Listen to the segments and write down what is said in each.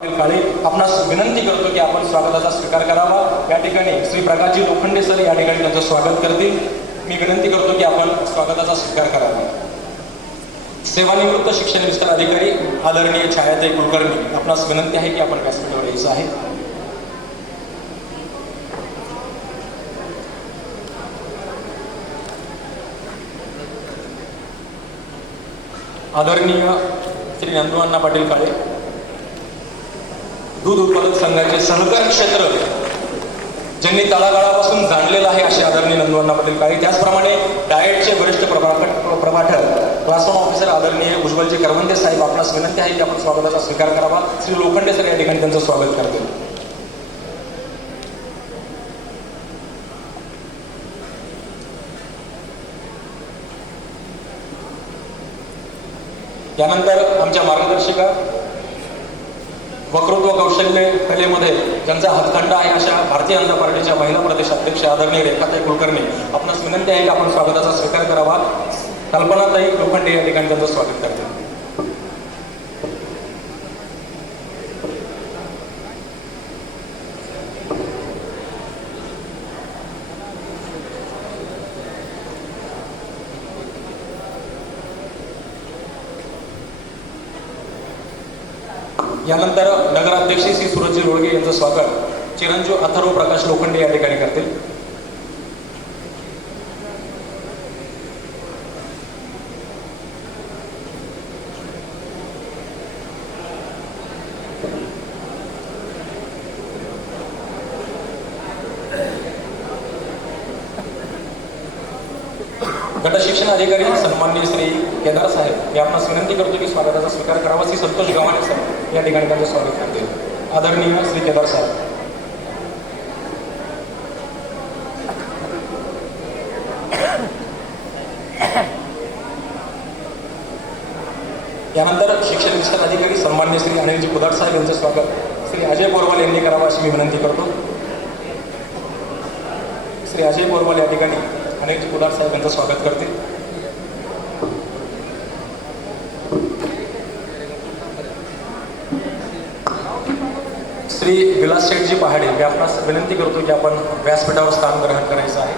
काळे आपणास विनंती करतो की आपण स्वागताचा स्वीकार करावा. या ठिकाणी श्री प्रकाशजी लोखंडे सर या ठिकाणी त्यांचं स्वागत करतील. मी विनंती करतो की आपण स्वागताचा स्वीकार करावा. सेवानिवृत्त शिक्षण विस्तार अधिकारी आदरणीय छायाताई कुलकर्णी आपणास विनंती आहे की आपण व्यासपीठावर यायचं आहे. आदरणीय श्री नंदुअण्णा पाटील काळे दूध उत्पादक संघाचे सहकार क्षेत्र ज्यांनी तळागाळापासून जाणलेलं आहे असे आदरणीय नंदुअण्णा पाटील काळे त्याचप्रमाणे डायटचे वरिष्ठ प्रभाकर प्रभाठक क्लास वन ऑफिसर आदरणीय उज्ज्वलजी करवंदे साहेब आपणास विनंती आहे की आपण स्वागताचा स्वीकार करावा. श्री लोखंडे सर या ठिकाणी त्यांचं स्वागत करतील. यानंतर आमच्या मार्गदर्शिका वक्तृत्व कौशल्य कलेमध्ये ज्यांचा हातखंड आहे अशा भारतीय जनता पार्टीच्या महिला प्रदेशाध्यक्ष आदरणीय रेखाताई कुलकर्णी आपणास विनंती आहे की आपण स्वागताचा स्वीकार करावा कल्पनाताई लोखंडे या ठिकाणी त्यांचं स्वागत करते यानंतर नगराध्यक्ष श्री सूरज लोळगे यांचं स्वागत. चिरंजीव अथर्व प्रकाश लोखंडे या ठिकाणी करतील. गट शिक्षण अधिकारी सन्माननीय श्री केदार साहेब मी आपण विनंती करतो की स्वागताचा स्वीकार करावा. श्री संतोष गव्हाणे सर या ठिकाणी त्यांचं स्वागत करतील. आदरणीय श्री केदार साहेब. यानंतर शिक्षण विस्तार अधिकारी सन्मान्य श्री अनिलजी कुदार साहेब यांचं स्वागत. श्री अजय बोरवाल यांनी करावं अशी मी विनंती करतो. श्री अजय बोरवाल या ठिकाणी अनिल कुडार साहेब यांचं स्वागत करतील श्री विलास शेठजी पहाडे मी आपणास विनंती करतो की आपण व्यासपीठावर स्थान ग्रहण करायचं आहे.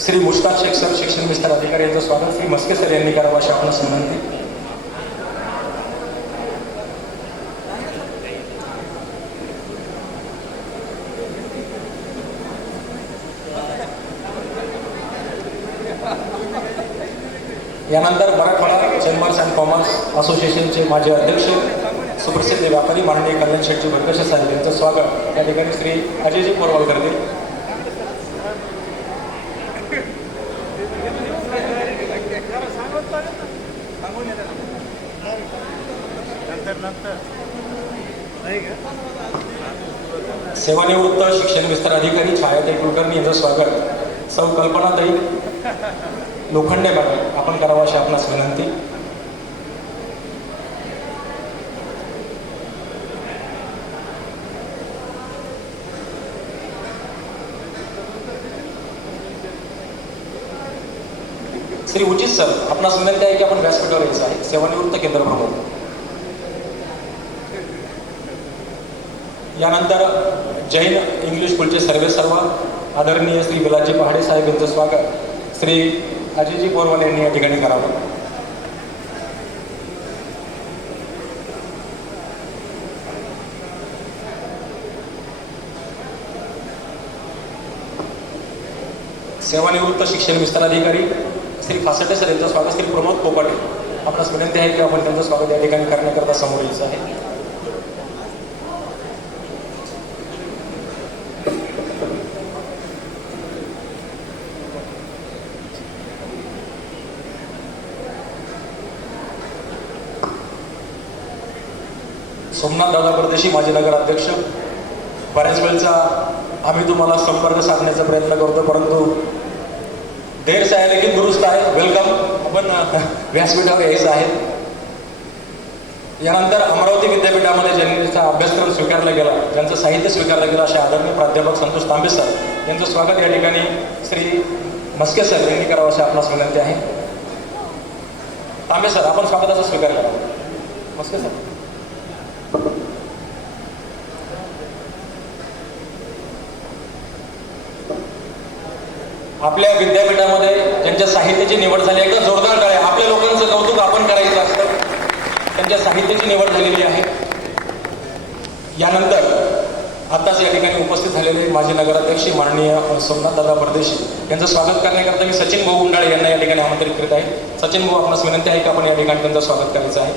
श्री मुश्ताक शेख सर शिक्षण विस्तार अधिकारी यांचं स्वागत. श्री मस्के सर यांनी करावं अशी आपणास विनंती. यानंतर मराठवाडा चेंबर्स अँड कॉमर्स असोसिएशनचे माजी अध्यक्ष सुप्रसिद्ध व्यापारी माननीय कल्याण शेट्टी भरकश साहेब यांचं स्वागत. या ठिकाणी श्री अजयजी पोरवाल करतील. सेवानिवृत्त शिक्षण विस्तार अधिकारी छायाताई कुलकर्णी यांचं स्वागत. सौ कल्पनाताई लोखंडे मॅडम आपण करावं अशी आपणास विनंती. श्री उचित सर आपणास विनंती आहे की आपण व्यासपीठावर यायचं आहे. सेवानिवृत्त केंद्र प्रमुख यानंतर जैन इंग्लिश स्कूलचे सर्वे सर्व आदरणीय श्री बिलाजी पहाडे साहेब यांचं स्वागत. श्री अजयजी बोरवाल यांनी या ठिकाणी करावं. सेवानिवृत्त शिक्षण विस्तार अधिकारी श्री फासटे सर यांचं स्वागत. श्री प्रमोद पोपटे आपणास विनंती आहे की आपण त्यांचं स्वागत या ठिकाणी करण्याकरता समोर यायचं आहे. सोमनाथ दादा परदेशी माजी नगराध्यक्ष. बऱ्याच वेळचा आम्ही तुम्हाला संपर्क साधण्याचा प्रयत्न करतो परंतु देर आहे लेकिन दुरुस्त आहे. वेलकम आपण व्यासपीठावर यायचं आहे. यानंतर अमरावती विद्यापीठामध्ये ज्यांचा अभ्यासक्रम स्वीकारला गेला ज्यांचं साहित्य स्वीकारलं गेलं असे आदरणीय प्राध्यापक संतोष तांबे सर यांचं स्वागत या ठिकाणी श्री मस्के सर यांनी करावं अशी आपणास विनंती आहे. तांबे सर आपण स्वागताचा स्वीकार करा. मस्के सर. आपल्या विद्यापीठामध्ये त्यांच्या साहित्याची निवड झाली. एकदा जोरदार टाळ्या आपल्या लोकांचं कौतुक आपण करायचं असतं. त्यांच्या साहित्याची निवड झालेली आहे. यानंतर आताच या ठिकाणी उपस्थित झालेले माजी नगराध्यक्ष माननीय सोमनाथ दादा परदेशी यांचं स्वागत करण्याकरता मी सचिन भाऊ गुंडाळे यांना या ठिकाणी आमंत्रित करीत आहे. सचिन भाऊ आपणास विनंती आहे की आपण या ठिकाणी त्यांचं स्वागत करायचं आहे.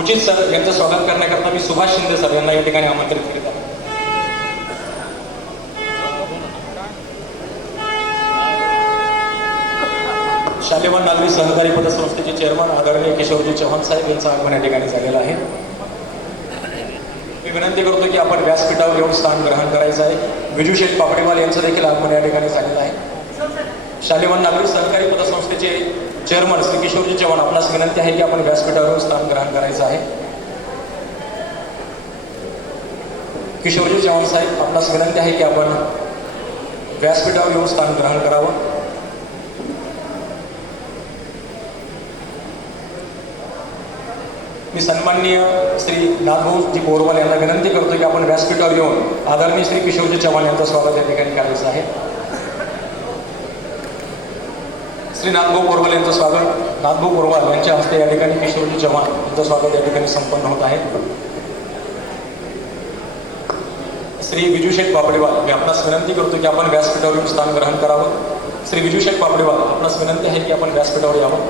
उचित सर यांचं स्वागत करण्याकरता मी सुभाष शिंदे सर यांना या ठिकाणी आमंत्रित करीत आहे. शालेवान नागरी सहकारी पतसंस्थेचे चेअरमन आदरणीय किशोरजी चव्हाण साहेब यांचं आगमन या ठिकाणी झालेलं आहे. मी विनंती करतो की आपण व्यासपीठावर येऊन स्थान ग्रहण करायचं आहे. विजू शेठ पापडेवाल यांचं देखील आगमन या ठिकाणी झालेलं आहे. शालेवान नागरी सहकारी पतसंस्थेचे चेअरमन श्री किशोरजी चव्हाण आपणास विनंती आहे की आपण व्यासपीठावर स्थान ग्रहण करायचं आहे. किशोरजी चव्हाण साहेब आपणास विनंती आहे की आपण व्यासपीठावर येऊन स्थान ग्रहण करावं. मी सन्माननीय श्री नाथभाऊजी बोरवाल यांना विनंती करतो की आपण व्यासपीठावर येऊन आदरणीय श्री किशोरजी चव्हाण यांचं स्वागत या ठिकाणी करायचं आहे. श्री नाथभाऊ बोरवाल यांचं स्वागत. नाथभाऊ बोरवाल यांच्या हस्ते या ठिकाणी किशोरजी चव्हाण यांचं स्वागत या ठिकाणी संपन्न होत आहे. श्री विजूशेठ पापडेवाल, मी आपणास विनंती करतो की आपण व्यासपीठावर येऊन स्थान ग्रहण करावं. श्री विजूशेठ पापडेवाल, आपणास विनंती आहे की आपण व्यासपीठावर यावं.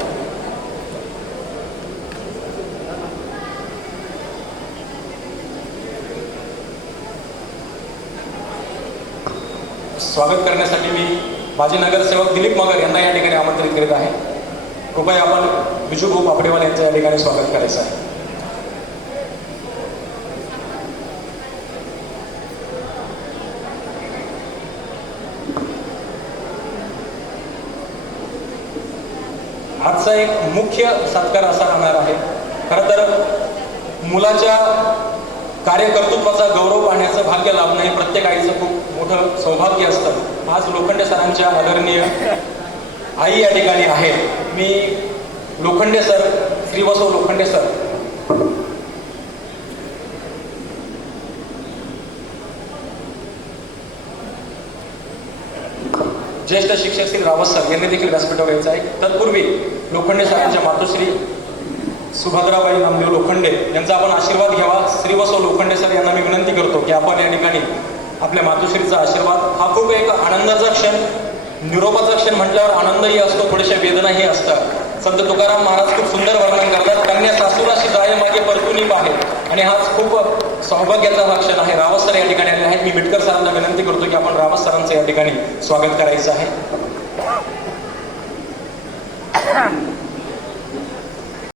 स्वागत करण्यासाठी मी माजी नगरसेवक दिलीप मगर यांना आमंत्रित करीत आहे. कृपया आपण विजूभाऊ पापडेवाल यांचं या ठिकाणी स्वागत करायचं आहे. आजचा एक मुख्य सत्कार असा राहणार आहे. खरं तर मुलाच्या कार्यकर्तृत्वाचा गौरव पाहण्याचं भाग्य लाभणं हे प्रत्येक आईचं खूप मोठं सौभाग्य असतं. आज लोखंडे सरांच्या आदरणीय आई या ठिकाणी आहे. मी लोखंडे सर श्रीवसव लोखंडे सर. ज्येष्ठ शिक्षक श्री रावत सर यांनी देखील व्यासपीठावर यायचं आहे. तत्पूर्वी लोखंडे सरांच्या मातोश्री सुभद्राबाई नामदेव लोखंडे यांचा आपण आशीर्वाद घ्यावा. श्रीवसव लोखंडे सर यांना मी विनंती करतो की आपण या ठिकाणी आपल्या मातोश्रीचा आशीर्वाद हा खूप एक आनंदाचा क्षण निरोपाचा क्षण म्हटल्यावर आनंदही असतो थोड्याशा वेदनाही असतात. संत तुकाराम महाराज खूप सुंदर वर्णन करतात कन्या सासूराशी जाय मागे परतुनी पाहे. आणि हाच खूप सौभाग्याचा हा क्षण आहे. रावत सर या ठिकाणी आले आहेत. मी मिटकर सरांना विनंती करतो की आपण रावत सरांचं या ठिकाणी स्वागत करायचं आहे.